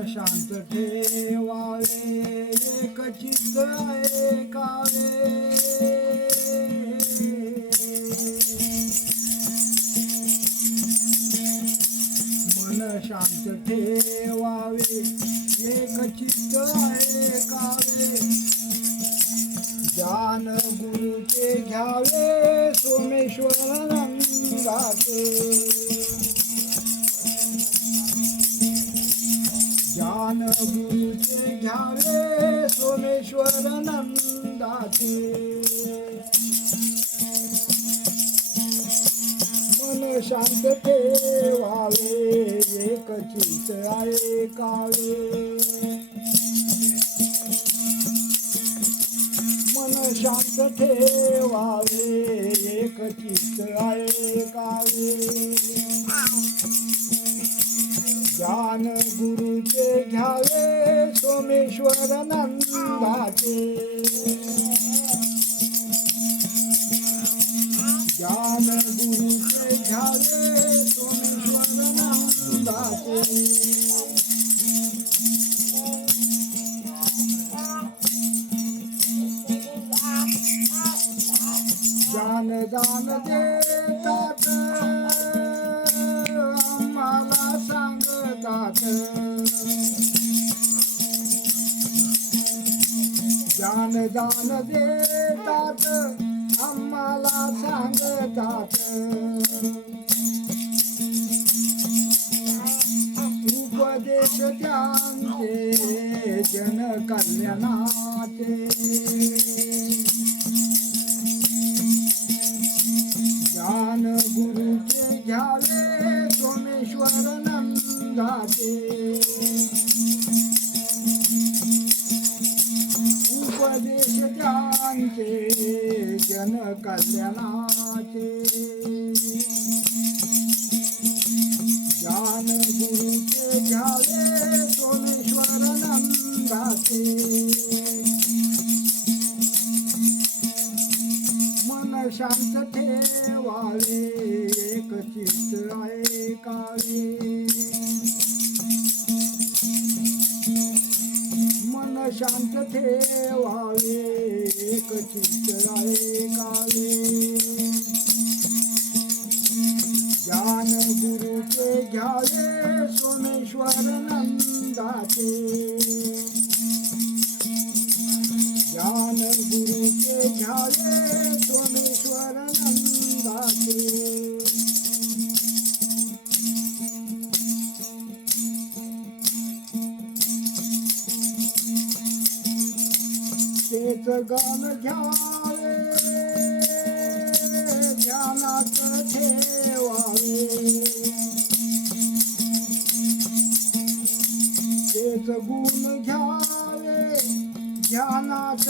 मन शांत ठेवावे. एक चित्त ऐकावे मन शांत ठेवावे. एक चित्त ऐकावे ज्ञान गुरुचे घ्यावे. सोमेश्वर रंगाचे. ज्ञान गुरुचे घ्यावे सोमेश्वर नंदाचे. मन शांत ठेवावे एक चित ऐकावे मन शांत ठेवावे एक चित ज्ञान गुरुचे घ्यावे सोमेश्वर नंदाचे ज्ञान गुरुचे घ्यावे सोमेश्वर नंदाचे ज्ञान दान देतात ज्ञान दान देतात आम्हाला सांगतात. उपदेश त्यांचे जन कल्याणाचे. ज्ञान गुरुचे घ्यावे सोमेश्वर नंदाचे. उपदेश त्यांचे जन कल्याणाचे ज्ञान गुरुचे घ्यावे सोमेश्वर नंदाचे. मन शांत ठेवावे एक चित्त आहे. मन शांत ठेवावे एक चित्त ऐकावे ज्ञान गुरुचे घ्यावे सोमेश्वर नंदाचे. ज्ञान गुरुचे घ्यावे तेच गान घ्यावे ध्यानात ठेवावे. तेच गुण घ्यावे ध्यानात